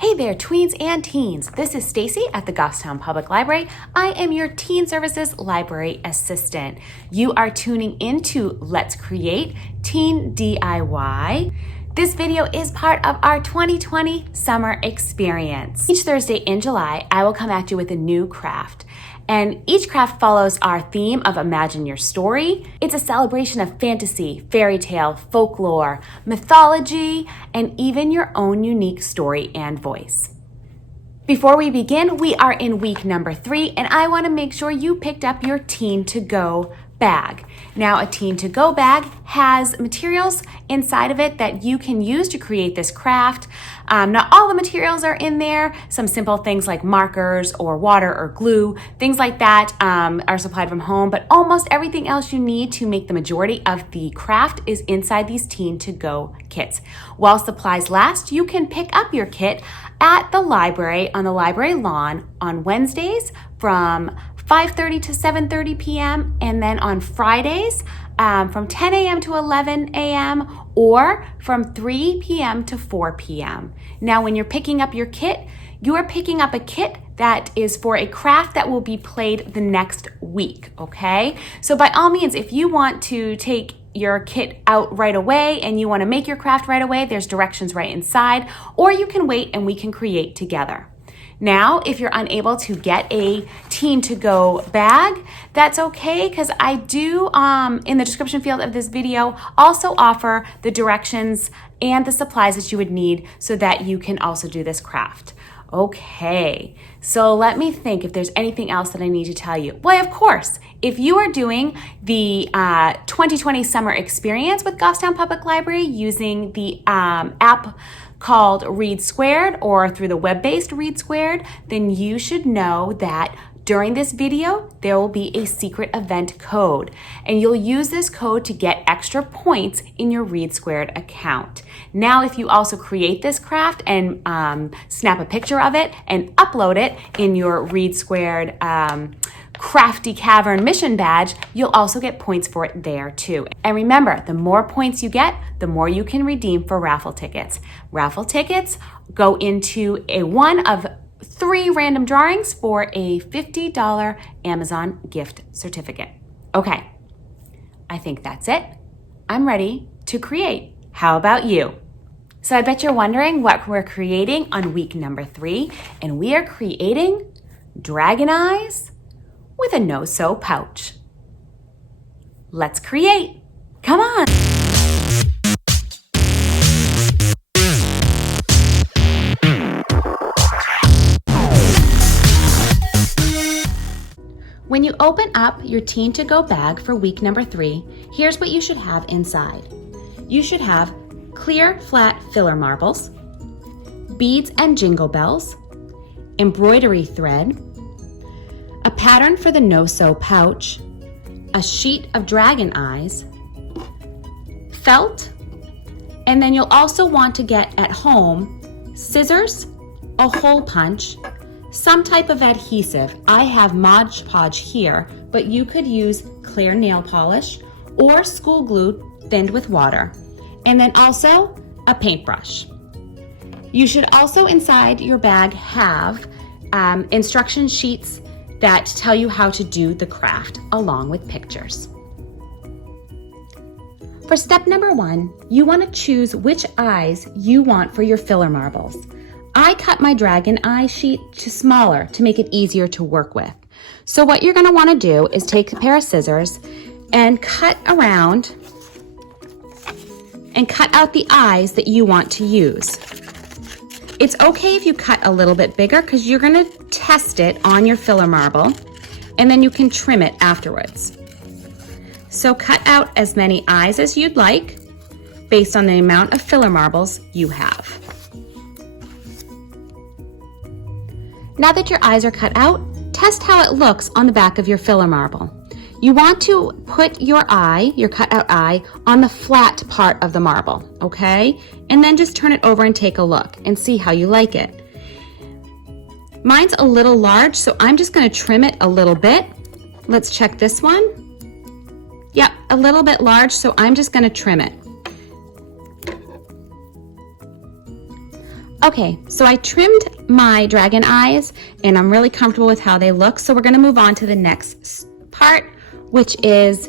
Hey there, tweens and teens. This is Stacey at the Goffstown Public Library. I am your Teen Services Library Assistant. You are tuning into Let's Create Teen DIY. This video is part of our 2020 summer experience. Each Thursday in July, I will come at you with a new craft. And each craft follows our theme of Imagine Your Story. It's a celebration of fantasy, fairy tale, folklore, mythology, and even your own unique story and voice. Before we begin, we are in week number 3, and I want to make sure you picked up your Teen to Go bag. Now, a Teen to Go bag has materials inside of it that you can use to create this craft. Not all the materials are in there. Some simple things like markers or water or glue, things like that are supplied from home, but almost everything else you need to make the majority of the craft is inside these Teen to Go kits. While supplies last, you can pick up your kit at the library on the library lawn on Wednesdays from 5:30 to 7:30 p.m. and then on Fridays from 10 a.m. to 11 a.m. or from 3 p.m. to 4 p.m. Now, when you're picking up your kit, you are picking up a kit that is for a craft that will be played the next week, okay? So by all means, if you want to take your kit out right away and you want to make your craft right away, there's directions right inside, or you can wait and we can create together. Now, if you're unable to get a Teen to Go bag, that's okay, because I do, in the description field of this video, also offer the directions and the supplies that you would need so that you can also do this craft. Okay, so let me think if there's anything else that I need to tell you. Well, of course, if you are doing the 2020 summer experience with Goffstown Public Library using the app called READsquared or through the web-based READsquared, then you should know that during this video, there will be a secret event code, and you'll use this code to get extra points in your READsquared account. Now, if you also create this craft and snap a picture of it and upload it in your READsquared Crafty Cavern mission badge, you'll also get points for it there too. And remember, the more points you get, the more you can redeem for raffle tickets. Raffle tickets go into one of 3 random drawings for a $50 Amazon gift certificate. Okay, I think that's it. I'm ready to create. How about you? So I bet you're wondering what we're creating on week number 3, and we are creating dragon eyes with a no-sew pouch. Let's create. Come on. When you open up your Teen to Go bag for week number 3, here's what you should have inside. You should have clear, flat filler marbles, beads and jingle bells, embroidery thread, a pattern for the no-sew pouch, a sheet of dragon eyes, felt, and then you'll also want to get at home scissors, a hole punch, some type of adhesive. I have Mod Podge here, but you could use clear nail polish or school glue thinned with water, and then also a paintbrush. You should also inside your bag have instruction sheets that tell you how to do the craft along with pictures. For step number 1, you want to choose which eyes you want for your filler marbles. I cut my dragon eye sheet to smaller to make it easier to work with. So what you're going to want to do is take a pair of scissors and cut around and cut out the eyes that you want to use. It's okay if you cut a little bit bigger because you're going to test it on your filler marble and then you can trim it afterwards. So cut out as many eyes as you'd like based on the amount of filler marbles you have. Now that your eyes are cut out, test how it looks on the back of your filler marble. You want to put your eye, your cut out eye, on the flat part of the marble, okay? And then just turn it over and take a look and see how you like it. Mine's a little large, so I'm just gonna trim it a little bit. Let's check this one. Yep, a little bit large, so I'm just gonna trim it. Okay, so I trimmed my dragon eyes and I'm really comfortable with how they look. So we're gonna move on to the next part, which is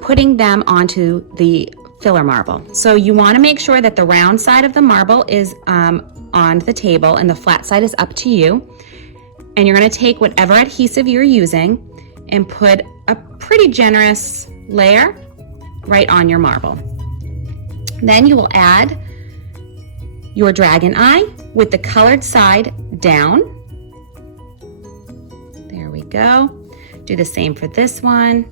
putting them onto the filler marble. So you wanna make sure that the round side of the marble is on the table and the flat side is up to you. And you're gonna take whatever adhesive you're using and put a pretty generous layer right on your marble. Then you will add your dragon eye with the colored side down. There we go. Do the same for this one.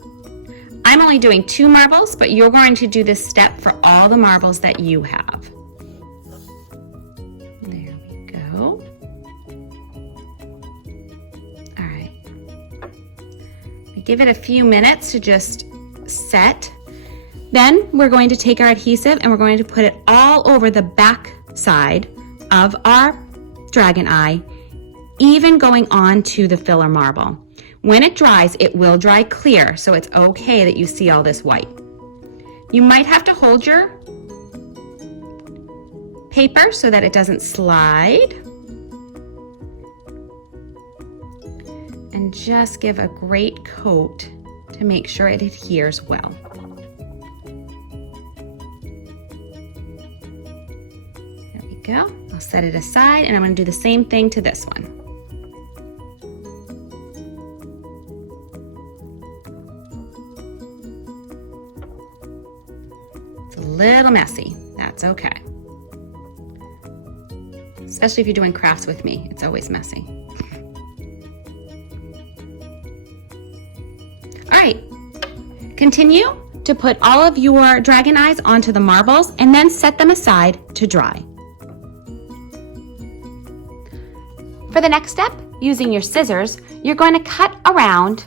I'm only doing 2 marbles, but you're going to do this step for all the marbles that you have. There we go. All right. Give it a few minutes to just set. Then we're going to take our adhesive and we're going to put it all over the back side of our dragon eye, even going on to the filler marble. When it dries, it will dry clear, so it's okay that you see all this white. You might have to hold your paper so that it doesn't slide. And just give a great coat to make sure it adheres well. Go. I'll set it aside and I'm going to do the same thing to this one. It's a little messy. That's okay. Especially if you're doing crafts with me, it's always messy. All right, continue to put all of your dragon eyes onto the marbles and then set them aside to dry. For the next step, using your scissors, you're going to cut around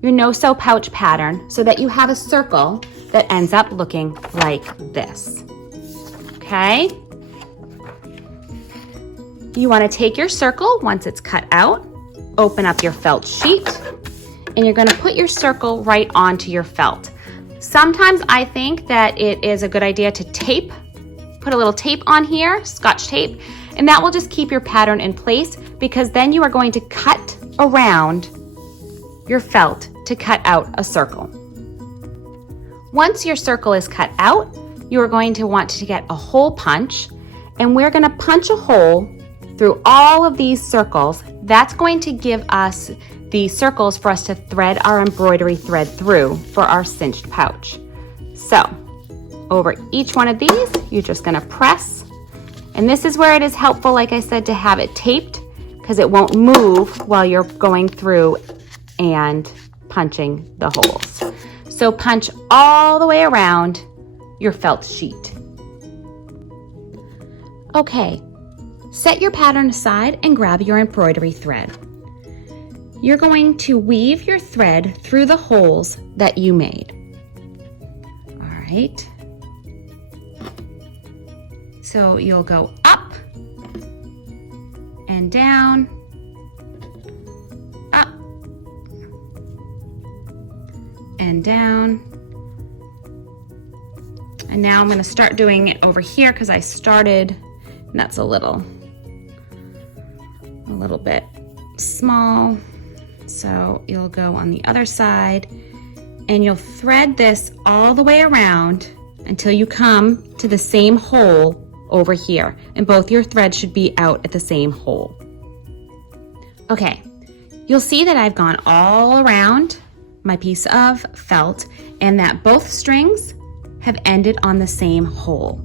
your no-sew pouch pattern so that you have a circle that ends up looking like this. Okay? You want to take your circle once it's cut out, open up your felt sheet, and you're going to put your circle right onto your felt. Sometimes I think that it is a good idea to tape, put a little tape on here, Scotch tape, and that will just keep your pattern in place because then you are going to cut around your felt to cut out a circle. Once your circle is cut out, you are going to want to get a hole punch, and we're going to punch a hole through all of these circles. That's going to give us the circles for us to thread our embroidery thread through for our cinched pouch. So over each one of these, you're just going to press. And this is where it is helpful, like I said, to have it taped because it won't move while you're going through and punching the holes. So punch all the way around your felt sheet. Okay, set your pattern aside and grab your embroidery thread. You're going to weave your thread through the holes that you made. All right. So you'll go up and down, up and down. And now I'm going to start doing it over here because I started, and that's a little bit small. So you'll go on the other side and you'll thread this all the way around until you come to the same hole over here, and both your threads should be out at the same hole. Okay, you'll see that I've gone all around my piece of felt and that both strings have ended on the same hole.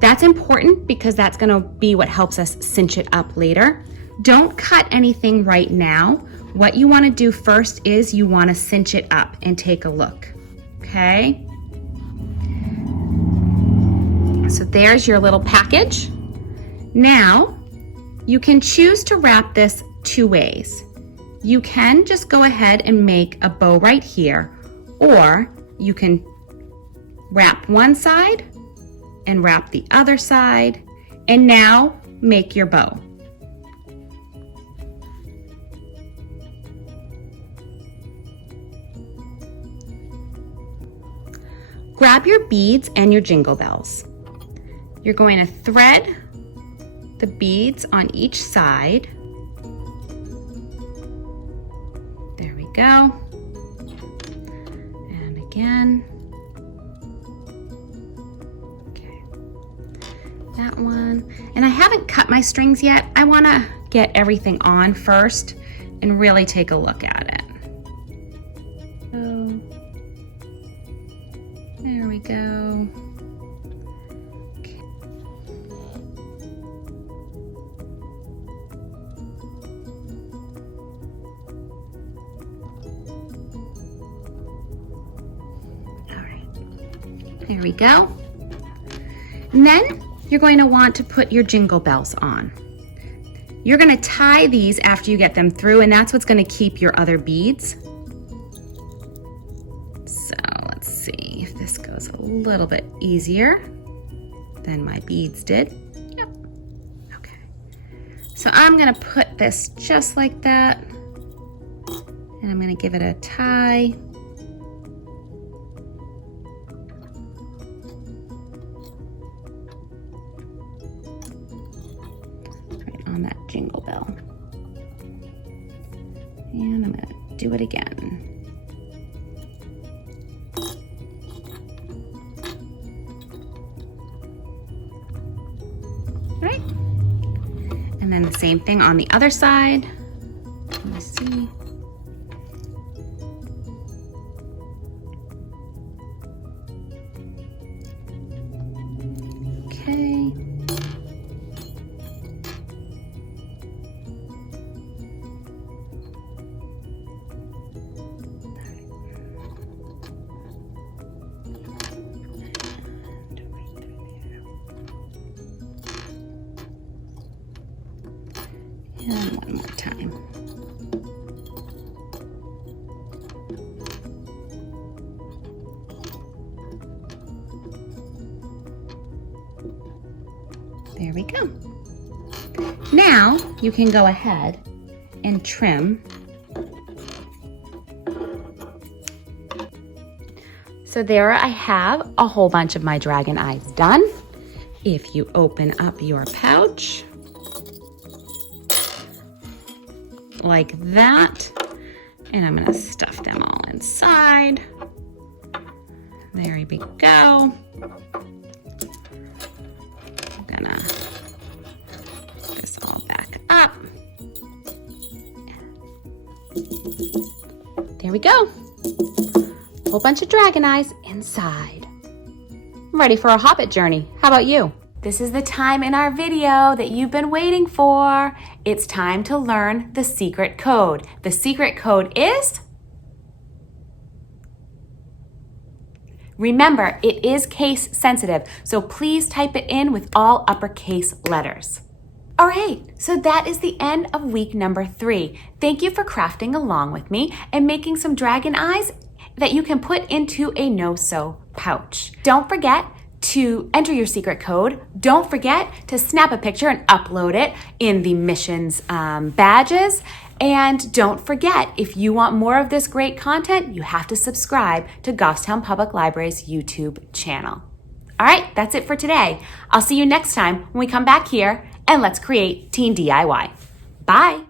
That's important because that's going to be what helps us cinch it up later. Don't cut anything right now. What you want to do first is you want to cinch it up and take a look. Okay? So there's your little package. Now, you can choose to wrap this 2 ways. You can just go ahead and make a bow right here, or you can wrap one side and wrap the other side, and now make your bow. Grab your beads and your jingle bells. You're going to thread the beads on each side. There we go. And again. Okay. That one. And I haven't cut my strings yet. I want to get everything on first and really take a look at it. So, there we go. Okay. All right, there we go. And then you're going to want to put your jingle bells on. You're going to tie these after you get them through, and that's what's going to keep your other beads. So let's see if this goes a little bit easier than my beads did. Yep. Okay. So I'm going to put this just like that, and I'm going to give it a tie. On that jingle bell. And I'm going to do it again. Right? And then the same thing on the other side. Let me see. Okay. And one more time. There we go. Now you can go ahead and trim. So there I have a whole bunch of my dragon eyes done. If you open up your pouch, like that, and I'm gonna stuff them all inside. There we go. I'm gonna put this all back up. There we go. Whole bunch of dragon eyes inside. I'm ready for a Hobbit journey. How about you? This is the time in our video that you've been waiting for. It's time to learn the secret code. The secret code is... Remember, it is case sensitive, so please type it in with all uppercase letters. All right, so that is the end of week number 3. Thank you for crafting along with me and making some dragon eyes that you can put into a no-sew pouch. Don't forget to enter your secret code. Don't forget to snap a picture and upload it in the missions badges. And don't forget, if you want more of this great content, you have to subscribe to Goffstown Public Library's YouTube channel. All right, that's it for today. I'll see you next time when we come back here and let's create Teen DIY. Bye.